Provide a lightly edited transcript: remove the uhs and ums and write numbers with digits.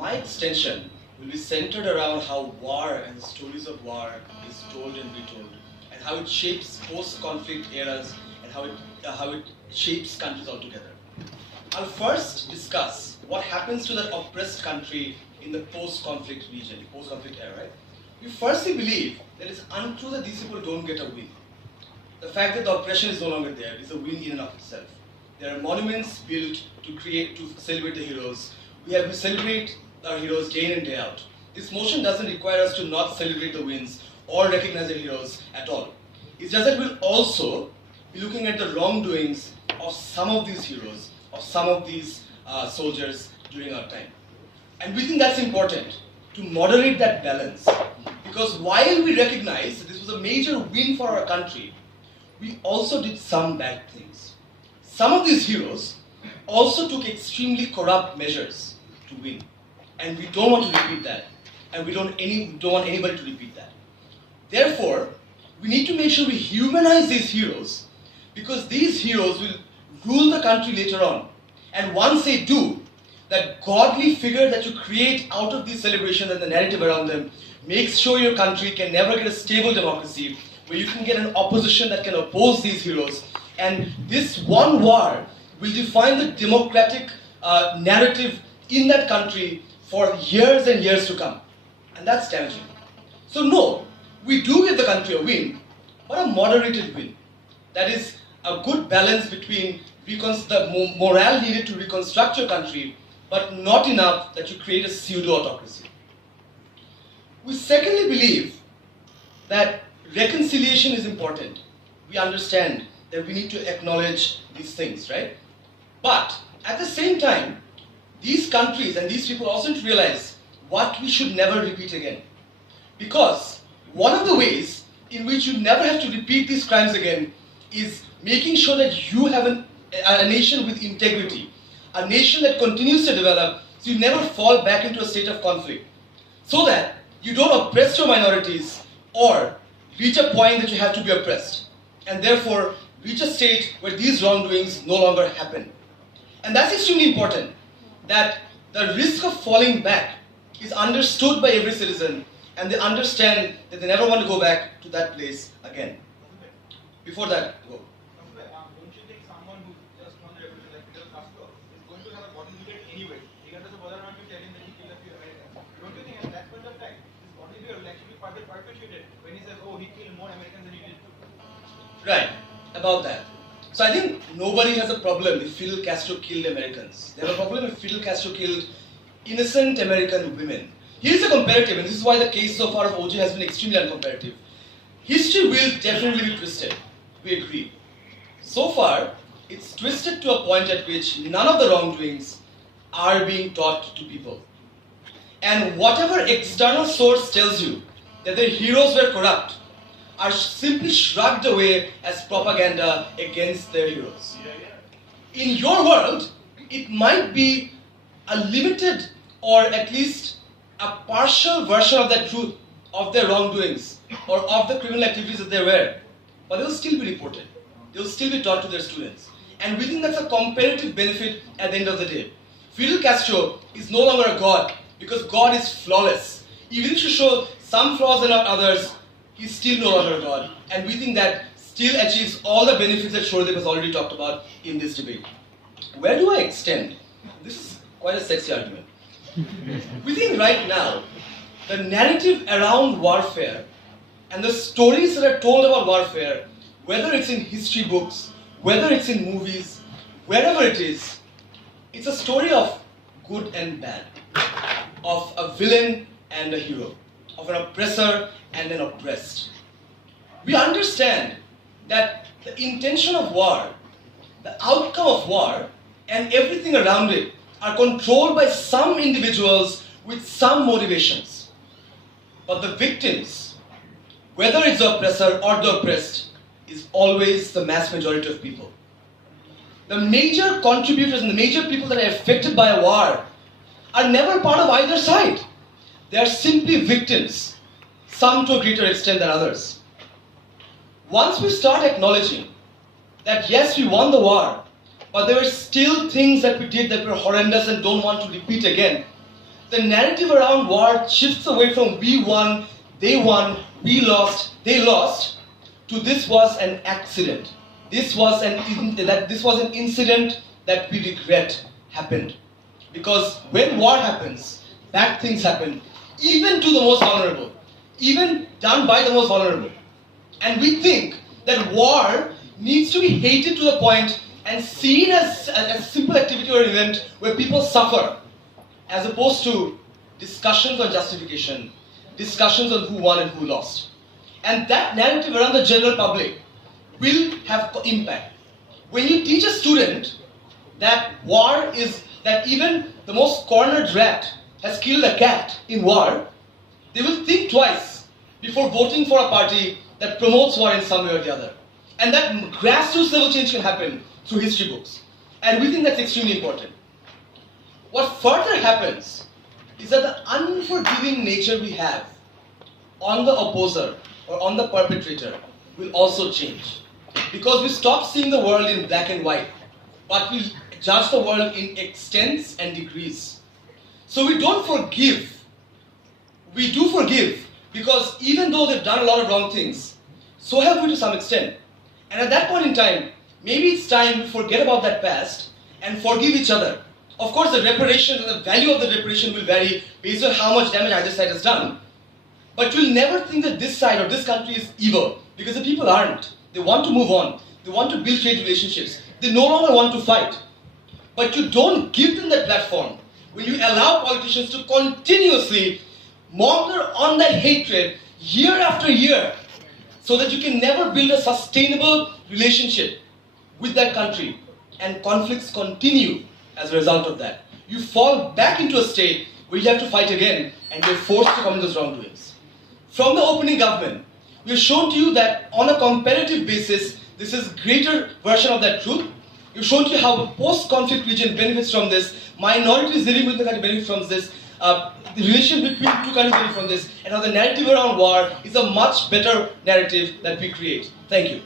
my extension will be centered around how war and the stories of war is told and retold, and how it shapes post-conflict eras and how it shapes countries altogether. I'll first discuss what happens to that oppressed country in the post-conflict region, post-conflict era, right? We firstly believe that it's untrue that these people don't get a win. The fact that the oppression is no longer there is a win in and of itself. There are monuments built to celebrate the heroes. We celebrate our heroes day in and day out. This motion doesn't require us to not celebrate the wins or recognize the heroes at all. It's just that we'll also be looking at the wrongdoings of some of these heroes, of some of these soldiers during our time. And we think that's important to moderate that balance, because while we recognize that this was a major win for our country, we also did some bad things. Some of these heroes also took extremely corrupt measures to win, and we don't want to repeat that, and we don't want anybody to repeat that. Therefore, we need to make sure we humanize these heroes, because these heroes will rule the country later on. And once they do, that godly figure that you create out of these celebrations and the narrative around them makes sure your country can never get a stable democracy where you can get an opposition that can oppose these heroes. And this one war will define the democratic narrative in that country for years and years to come. And that's damaging. So no, we do give the country a win, but a moderated win. That is a good balance between the morale needed to reconstruct your country, but not enough that you create a pseudo-autocracy. We secondly believe that reconciliation is important. We understand that we need to acknowledge these things, right? But at the same time, these countries and these people also need to realize what we should never repeat again. Because one of the ways in which you never have to repeat these crimes again is making sure that you have a nation with integrity, a nation that continues to develop, so you never fall back into a state of conflict, so that you don't oppress your minorities or reach a point that you have to be oppressed, and therefore reach a state where these wrongdoings no longer happen. And that's extremely important, that the risk of falling back is understood by every citizen, and they understand that they never want to go back to that place again. Before that, go. Don't you think someone who just won the revolution like Fidel Castro is going to have a bottom ticket anyway, regardless of whether or not you tell him that he killed a few Americans? Don't you think at that point of time, his bottom ticket will actually be perpetuated when he says, oh, he killed more Americans than he did? Right, about that. So I think nobody has a problem if Fidel Castro killed Americans. They have a problem if Fidel Castro killed innocent American women. Here's a comparative, and this is why the case so far of OJ has been extremely uncomparative. History will definitely be twisted. We agree. So far, it's twisted to a point at which none of the wrongdoings are being taught to people. And whatever external source tells you that their heroes were corrupt are simply shrugged away as propaganda against their heroes. In your world, it might be a limited or at least a partial version of that truth, of their wrongdoings, or of the criminal activities that they were. But they will still be reported. They will still be taught to their students. And we think that's a comparative benefit at the end of the day. Fidel Castro is no longer a god, because God is flawless. Even if you show some flaws in others, he's still no longer a god. And we think that still achieves all the benefits that Shoredip has already talked about in this debate. Where do I extend? This is quite a sexy argument. We think right now, the narrative around warfare and the stories that are told about warfare, whether it's in history books, whether it's in movies, wherever it is, it's a story of good and bad, of a villain and a hero, of an oppressor and an oppressed. We understand that the intention of war, the outcome of war, and everything around it are controlled by some individuals with some motivations. But the victims, whether it's the oppressor or the oppressed, is always the mass majority of people. The major contributors and the major people that are affected by a war are never part of either side. They are simply victims, some to a greater extent than others. Once we start acknowledging that yes, we won the war, but there were still things that we did that were horrendous and don't want to repeat again, the narrative around war shifts away from we won, we lost, they lost, to this was an accident. This was an incident that we regret happened. Because when war happens, bad things happen, even to the most vulnerable, even done by the most vulnerable. And we think that war needs to be hated to the point and seen as a simple activity or event where people suffer, as opposed to discussions on justification, discussions on who won and who lost. And that narrative around the general public will have impact. When you teach a student that war is, that even the most cornered rat has killed a cat in war, they will think twice before voting for a party that promotes war in some way or the other. And that grassroots level change can happen through history books. And we think that's extremely important. What further happens is that the unforgiving nature we have on the opposer or on the perpetrator will also change. Because we stop seeing the world in black and white, but we judge the world in extents and degrees. So we don't forgive. We do forgive, because even though they've done a lot of wrong things, so have we to some extent. And at that point in time, maybe it's time we forget about that past and forgive each other. Of course, the reparation and the value of the reparation will vary based on how much damage either side has done. But you'll never think that this side or this country is evil, because the people aren't. They want to move on. They want to build trade relationships. They no longer want to fight. But you don't give them that platform when you allow politicians to continuously maunder on that hatred year after year, so that you can never build a sustainable relationship with that country, and conflicts continue as a result of that. You fall back into a state where you have to fight again, and you're forced to commit those wrongdoings. From the opening government, we have shown to you that on a comparative basis, this is a greater version of that truth. We've shown to you how the post-conflict region benefits from this, minorities living within the country benefit from this, the relationship between two countries benefit from this, and how the narrative around war is a much better narrative that we create. Thank you.